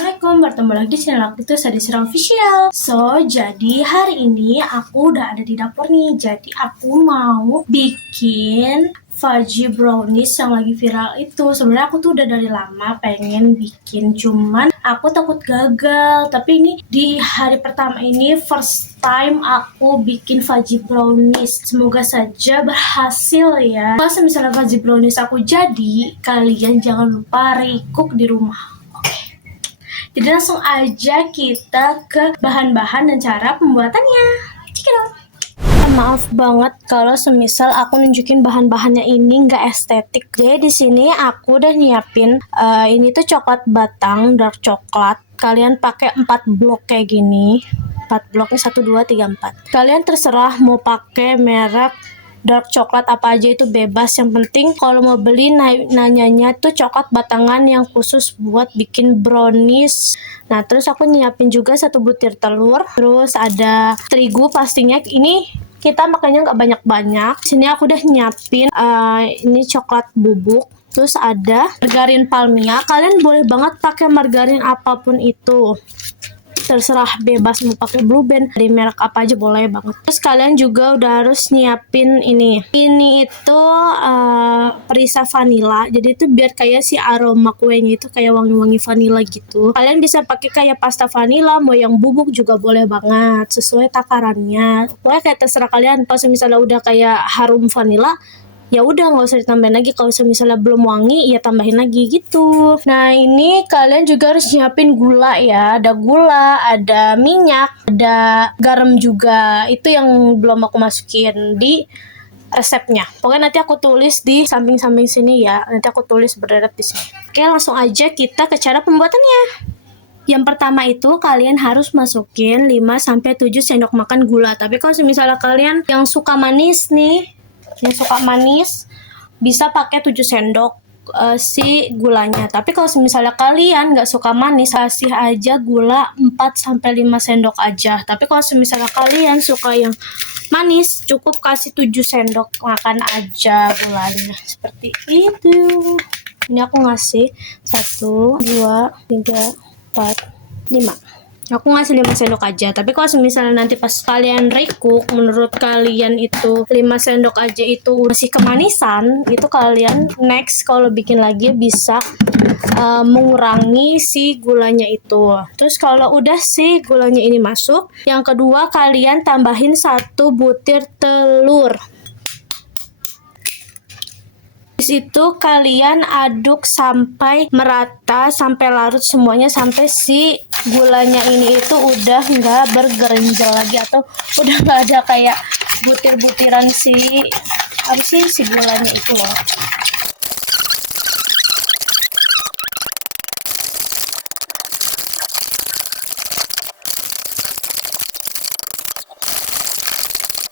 Assalamualaikum, bertemu lagi di channel aku tuh Sadisra Official. Jadi hari ini aku udah ada di dapur nih. Jadi aku mau bikin fudgy brownies yang lagi viral itu. Sebenarnya aku tuh udah dari lama pengen bikin, cuman aku takut gagal. Tapi ini di hari pertama ini first time aku bikin fudgy brownies. Semoga saja berhasil ya. Kalau misalnya fudgy brownies aku jadi, kalian jangan lupa recook di rumah. Jadi langsung aja kita ke bahan-bahan dan cara pembuatannya. Cekidot. Maaf banget kalau semisal aku nunjukin bahan-bahannya ini nggak estetik. Jadi di sini aku udah nyiapin ini tuh coklat batang dark coklat. Kalian pakai 4 blok kayak gini. 4 bloknya 1 2 3 4. Kalian terserah mau pakai merek dark coklat apa aja, itu bebas. Yang penting kalau mau beli nanyanya tuh coklat batangan yang khusus buat bikin brownies. Nah terus aku nyiapin juga 1 butir telur, terus ada terigu pastinya. Ini kita makanya nggak banyak-banyak. Sini aku udah nyiapin ini coklat bubuk. Terus ada margarin palmia. Kalian boleh banget pakai margarin apapun itu, terserah, bebas mau pakai Blue Band dari merek apa aja boleh banget. Terus kalian juga udah harus nyiapin ini itu perisa vanilla. Jadi itu biar kayak si aroma kuenya itu kayak wangi-wangi vanilla gitu. Kalian bisa pakai kayak pasta vanilla, mau yang bubuk juga boleh banget, sesuai takarannya. Pokoknya kayak terserah kalian. Kalau misalnya udah kayak harum vanilla, ya udah nggak usah ditambahin lagi. Kalau misalnya belum wangi ya tambahin lagi gitu. Nah ini kalian juga harus nyiapin gula ya. Ada gula, ada minyak, ada garam juga. Itu yang belum aku masukin di resepnya. Pokoknya nanti aku tulis di samping-samping sini ya. Nanti aku tulis berderet di sini. Oke, langsung aja kita ke cara pembuatannya. Yang pertama itu kalian harus masukin 5-7 sendok makan gula. Tapi kalau misalnya kalian yang suka manis nih, yang suka manis bisa pakai 7 sendok si gulanya. Tapi kalau misalnya kalian nggak suka manis, kasih aja gula 4-5 sendok aja. Tapi kalau misalnya kalian suka yang manis, cukup kasih 7 sendok makan aja gulanya. Seperti itu. Ini aku ngasih 1, 2, 3, 4, 5. Aku ngasih 5 sendok aja. Tapi kalau misalnya nanti pas kalian recook, menurut kalian itu 5 sendok aja itu masih kemanisan, itu kalian next kalau bikin lagi bisa mengurangi si gulanya itu. Terus kalau udah si gulanya ini masuk, yang kedua kalian tambahin 1 butir telur. Itu kalian aduk sampai merata, sampai larut semuanya, sampai si gulanya ini itu udah nggak bergerinjal lagi, atau udah nggak ada kayak butir-butiran si gulanya itu loh.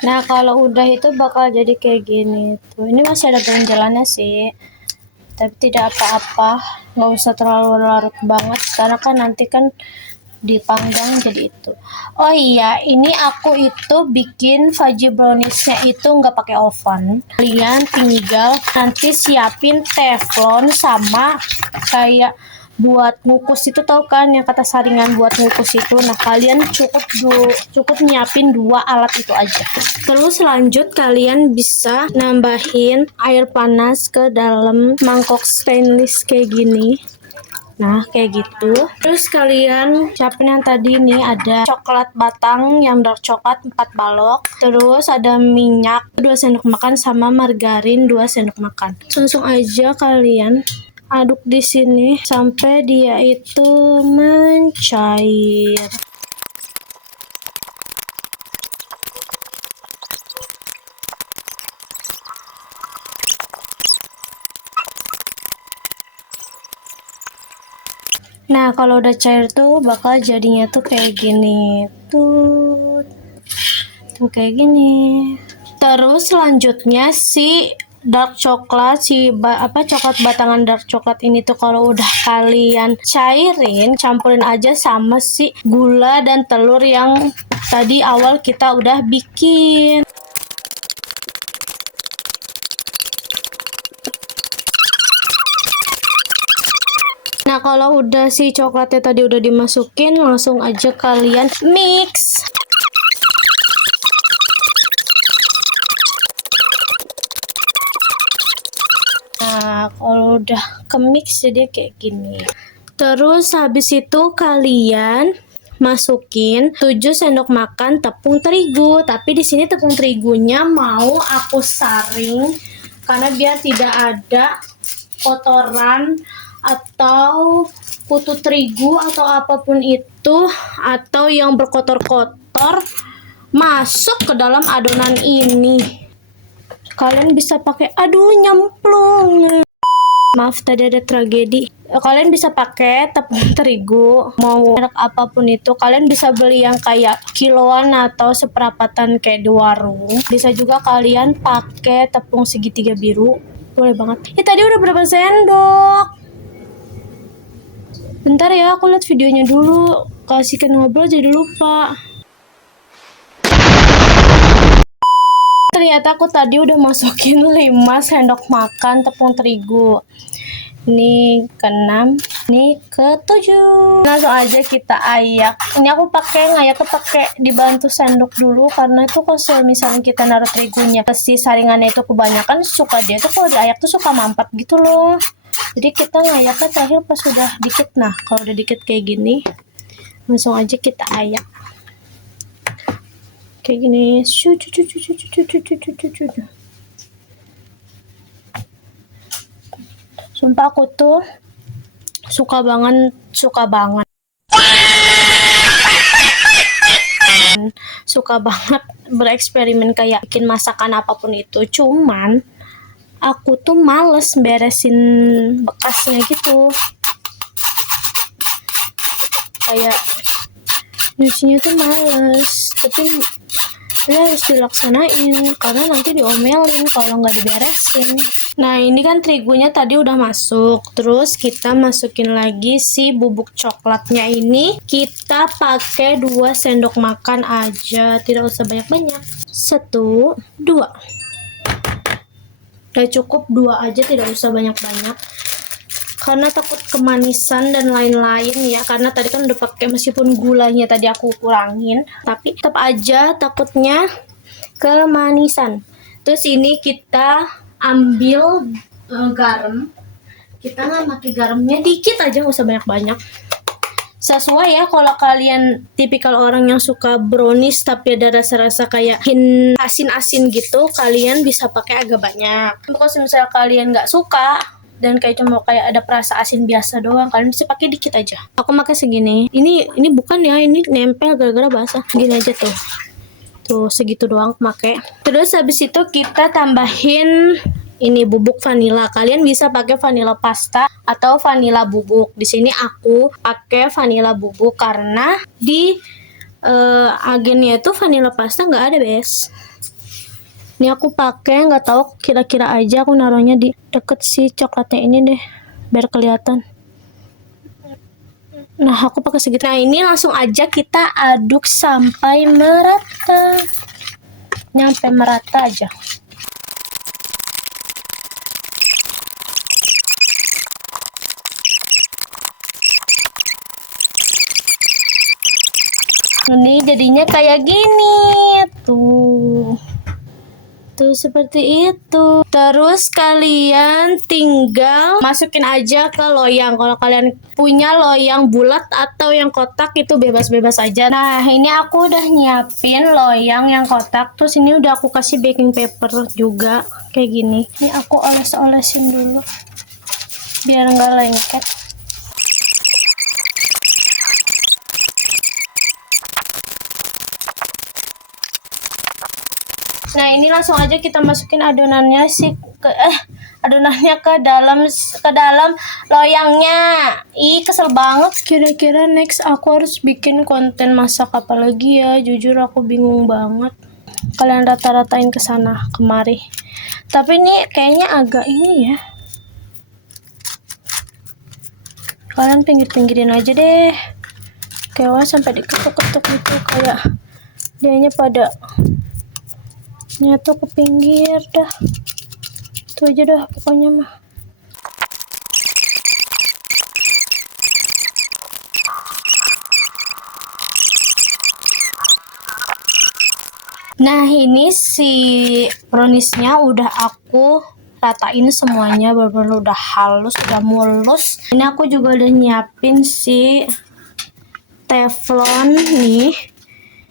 Nah kalau udah itu bakal jadi kayak gini tuh. Ini masih ada ganjalannya sih, tapi tidak apa-apa, nggak usah terlalu larut banget karena kan nanti kan dipanggang jadi itu. Oh iya, ini aku itu bikin fudgy browniesnya itu nggak pakai oven. Kalian tinggal nanti siapin teflon sama kayak buat ngukus itu, tahu kan yang kata saringan buat ngukus itu. Nah kalian cukup nyiapin 2 alat itu aja. Terus lanjut kalian bisa nambahin air panas ke dalam mangkok stainless kayak gini. Nah kayak gitu. Terus kalian siapin yang tadi nih, ada coklat batang yang dark coklat 4 balok. Terus ada minyak 2 sendok makan sama margarin 2 sendok makan. Langsung aja kalian aduk di sini sampai dia itu mencair. Nah kalau udah cair tuh bakal jadinya tuh kayak gini tuh kayak gini. Terus selanjutnya si dark coklat, coklat batangan dark coklat ini tuh kalau udah kalian cairin, campurin aja sama si gula dan telur yang tadi awal kita udah bikin. Nah Nah, kalau udah si coklatnya tadi udah dimasukin, langsung aja kalian mix. Nah, kalau udah ke-mix jadi kayak gini. Terus habis itu kalian masukin 7 sendok makan tepung terigu. Tapi di sini tepung terigunya mau aku saring karena biar tidak ada kotoran atau kutu terigu atau apapun itu atau yang berkotor-kotor masuk ke dalam adonan ini. Kalian bisa pakai, aduh nyemplung. Maaf tadi ada tragedi. Kalian bisa pakai tepung terigu, mau merek apapun itu. Kalian bisa beli yang kayak kiloan atau seperapatan kayak di warung. Bisa juga kalian pakai tepung segitiga biru. Boleh banget. Tadi udah berapa sendok? Bentar ya, aku lihat videonya dulu. Kasihkan ngobrol jadi lupa. Ternyata aku tadi udah masukin 5 sendok makan tepung terigu. Ini ke-6, ini ke-7. Langsung aja kita ayak. Ini aku pakai dibantu sendok dulu karena itu kalau misalnya kita naruh terigunya si saringannya itu kebanyakan suka dia tuh kalau diayak tuh suka mampet gitu loh. Jadi kita ngayaknya terakhir pas sudah dikit. Nah, kalau udah dikit kayak gini, langsung aja kita ayak. Kayak gini. Sumpah aku tuh suka banget bereksperimen kayak bikin masakan apapun itu. Cuman aku tuh males beresin bekasnya gitu. Kayak nyucinya tuh males. Tapi ya harus dilaksanain karena nanti diomelin kalau nggak diberesin. Nah, ini kan terigunya tadi udah masuk. Terus kita masukin lagi si bubuk coklatnya ini. Kita pakai 2 sendok makan aja, tidak usah banyak-banyak. 1, 2. Udah cukup 2 aja, tidak usah banyak-banyak. Karena takut kemanisan dan lain-lain ya, karena tadi kan udah pakai, meskipun gulanya tadi aku kurangin, tapi tetap aja takutnya kemanisan. Terus ini kita ambil garam. Kita nggak pakai garamnya, dikit aja, nggak usah banyak-banyak. Sesuai ya, kalau kalian tipikal orang yang suka brownies tapi ada rasa-rasa kayak asin-asin gitu, kalian bisa pakai agak banyak. Kalau misalnya kalian nggak suka dan kayak cuma kayak ada perasa asin biasa doang, kalian bisa pakai dikit aja. Aku pakai segini. Ini bukan ya, ini nempel gara-gara basah. Gini aja tuh. Tuh segitu doang pakai. Terus habis itu kita tambahin ini bubuk vanila. Kalian bisa pakai vanila pasta atau vanila bubuk. Di sini aku pakai vanila bubuk karena di agennya itu vanila pasta nggak ada, guys. Ini aku pakai, nggak tahu, kira-kira aja aku naruhnya di deket si coklatnya ini deh, biar kelihatan. Nah, aku pakai segitu. Nah, ini langsung aja kita aduk sampai merata. Nyampe merata aja. Ini jadinya kayak gini. Tuh seperti itu. Terus kalian tinggal masukin aja ke loyang. Kalau kalian punya loyang bulat atau yang kotak itu bebas-bebas aja. Nah, ini aku udah nyiapin loyang yang kotak. Terus ini udah aku kasih baking paper juga kayak gini. Ini aku oles-olesin dulu biar nggak lengket. Nah, ini langsung aja kita masukin adonannya ke dalam loyangnya. Ih, kesel banget. Kira-kira next aku harus bikin konten masak apa lagi ya? Jujur aku bingung banget. Kalian rata-ratain ke sana kemari. Tapi ini kayaknya agak ini ya. Kalian pinggir-pinggirin aja deh. Kayak sampai diketuk-ketuk gitu, kayak dianya pada nyatu ke pinggir dah. Itu aja dah pokoknya mah. Nah, ini si browniesnya udah aku ratain semuanya, bener-bener udah halus, udah mulus. Ini aku juga udah nyiapin si teflon nih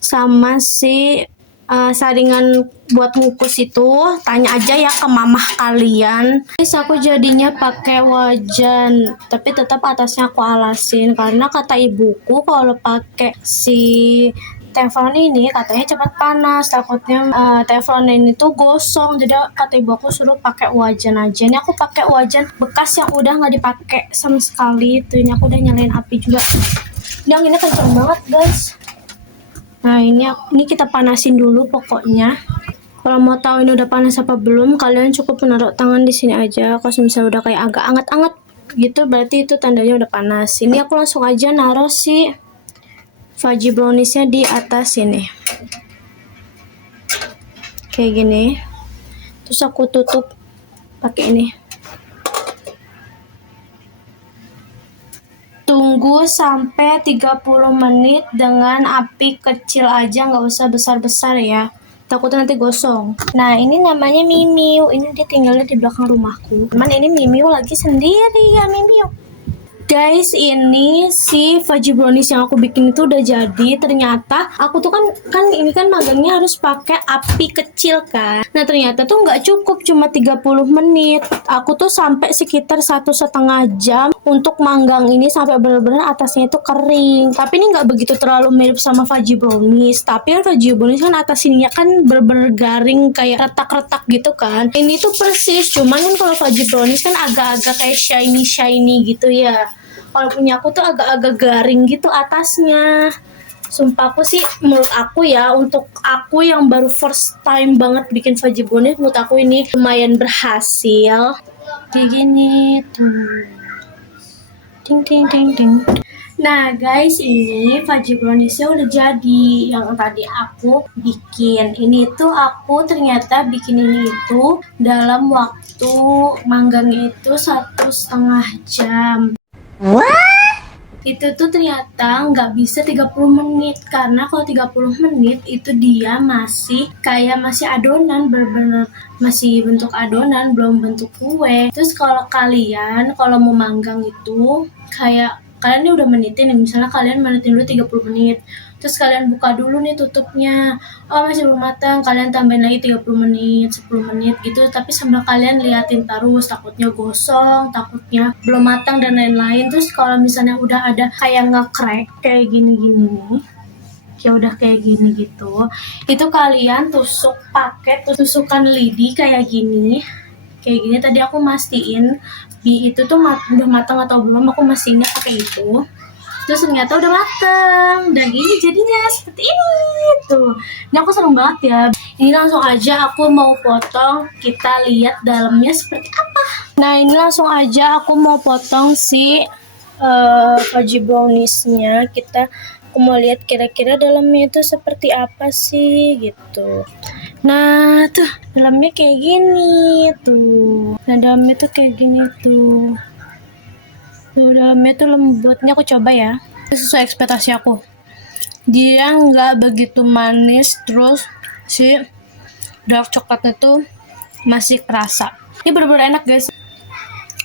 sama si saringan buat ngukus itu. Tanya aja ya ke mamah kalian. Guys, aku jadinya pakai wajan, tapi tetap atasnya aku alasin karena kata ibuku kalau pakai si teflon ini katanya cepat panas, takutnya teflon ini tuh gosong. Jadi kata ibu aku suruh pakai wajan aja. Ini aku pakai wajan bekas yang udah nggak dipakai sama sekali. Tuh, ini aku udah nyalain api juga. Yang ini kenceng banget guys. Nah, ini kita panasin dulu pokoknya. Kalau mau tahu ini udah panas apa belum, kalian cukup menaruh tangan di sini aja. Kalau misalnya udah kayak agak anget-anget gitu, berarti itu tandanya udah panas. Ini aku langsung aja naruh si fudgy browniesnya di atas sini. Kayak gini. Terus aku tutup pakai ini. Tunggu sampai 30 menit dengan api kecil aja, nggak usah besar-besar ya. Takutnya nanti gosong. Nah, ini namanya Mimiu. Ini dia tinggalnya di belakang rumahku. Cuman ini Mimiu lagi sendiri ya, Mimiu. Guys, ini si fudgy brownies yang aku bikin itu udah jadi. Ternyata aku tuh kan ini kan magangnya harus pakai api kecil kan. Nah, ternyata tuh nggak cukup cuma 30 menit. Aku tuh sampai sekitar 1,5 jam untuk manggang ini sampai benar-benar atasnya itu kering. Tapi ini nggak begitu terlalu mirip sama fudgy brownies. Tapi fudgy brownies kan atas sininya kan benar-benar garing kayak retak-retak gitu kan. Ini tuh persis, cuman kan kalau fudgy brownies kan agak-agak kayak shiny gitu ya. Kalau punya aku tuh agak-agak garing gitu atasnya. Sumpah aku sih, menurut aku ya, untuk aku yang baru first time banget bikin fudgy brownies, menurut aku ini lumayan berhasil. Kayak gini tuh. Ting ting ting ting. Nah guys, ini fudgy browniesnya udah jadi. Yang tadi aku bikin ini tuh aku ternyata bikin ini itu dalam waktu manggang itu 1,5 jam. Itu tuh ternyata nggak bisa 30 menit, karena kalau 30 menit itu dia masih adonan, bener-bener masih bentuk adonan, belum bentuk kue. Terus kalau kalian mau manggang itu kayak kalian ini udah menitin nih, misalnya kalian menitin dulu 30 menit, terus kalian buka dulu nih tutupnya, oh masih belum matang, kalian tambahin lagi 30 menit, 10 menit gitu, tapi sambil kalian liatin terus, takutnya gosong, takutnya belum matang dan lain-lain. Terus kalau misalnya udah ada kayak nge-crack kayak gini-gini nih, ya udah kayak gini gitu, itu kalian tusuk pakai tusukan lidi kayak gini. Tadi aku mastiin itu tuh udah matang atau belum, aku mastiin pakai itu. Terus ternyata udah matang dan ini jadinya seperti ini tuh. Ini aku seneng banget ya. Ini langsung aja aku mau potong, kita lihat dalamnya seperti apa. Nah, ini langsung aja aku mau potong si fudgy browniesnya. Aku mau lihat kira-kira dalamnya itu seperti apa sih gitu. Nah, tuh dalamnya kayak gini tuh. Nah, dalamnya tuh kayak gini tuh. Tuh, dalamnya tuh lembutnya, aku coba ya. Sesuai ekspektasi aku. Dia nggak begitu manis, terus si dark coklatnya tuh masih kerasa. Ini bener-bener enak guys.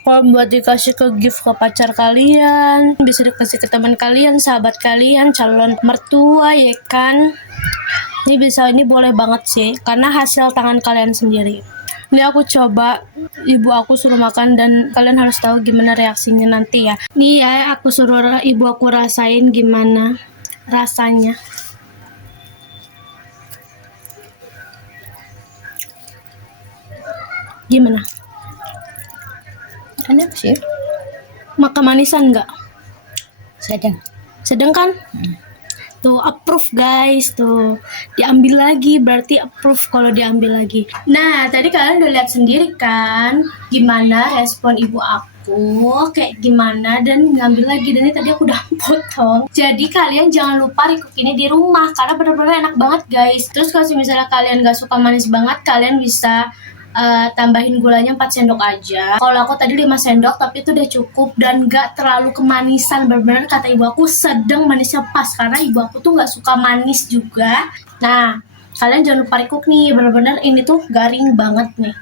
Kalau buat dikasih ke gift ke pacar kalian, bisa dikasih ke teman kalian, sahabat kalian, calon mertua ya kan. Ini boleh banget sih, karena hasil tangan kalian sendiri. Ini aku coba, ibu aku suruh makan dan kalian harus tahu gimana reaksinya nanti ya. Ini ya aku suruh ibu aku rasain gimana rasanya. Gimana? Enak sih. Makan manisan nggak? Sedang kan? Tuh approve guys, tuh diambil lagi, berarti approve kalau diambil lagi. Nah, tadi kalian udah lihat sendiri kan gimana respon ibu aku, kayak gimana, dan ngambil lagi. Dan ini tadi aku udah potong. Jadi kalian jangan lupa recook ini di rumah karena bener-bener enak banget guys. Terus kalau misalnya kalian gak suka manis banget, kalian bisa tambahin gulanya 4 sendok aja. Kalau aku tadi 5 sendok, tapi itu udah cukup dan gak terlalu kemanisan. Bener-bener kata ibu aku sedang manisnya pas, karena ibu aku tuh gak suka manis juga. Nah, Kalian jangan lupa recook nih, bener-bener ini tuh garing banget nih.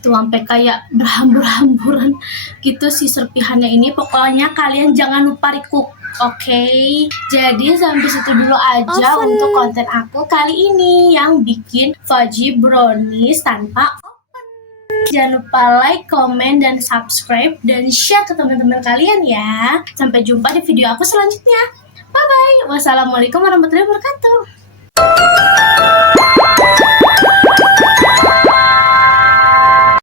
Tuh sampai kayak berhambur-hamburan gitu si serpihannya ini. Pokoknya kalian jangan lupa recook. Oke, jadi sampai situ dulu aja untuk konten aku kali ini yang bikin fudgy brownies tanpa oven. Jangan lupa like, comment, dan subscribe, dan share ke teman-teman kalian ya. Sampai jumpa di video aku selanjutnya. Bye-bye. Wassalamualaikum warahmatullahi wabarakatuh.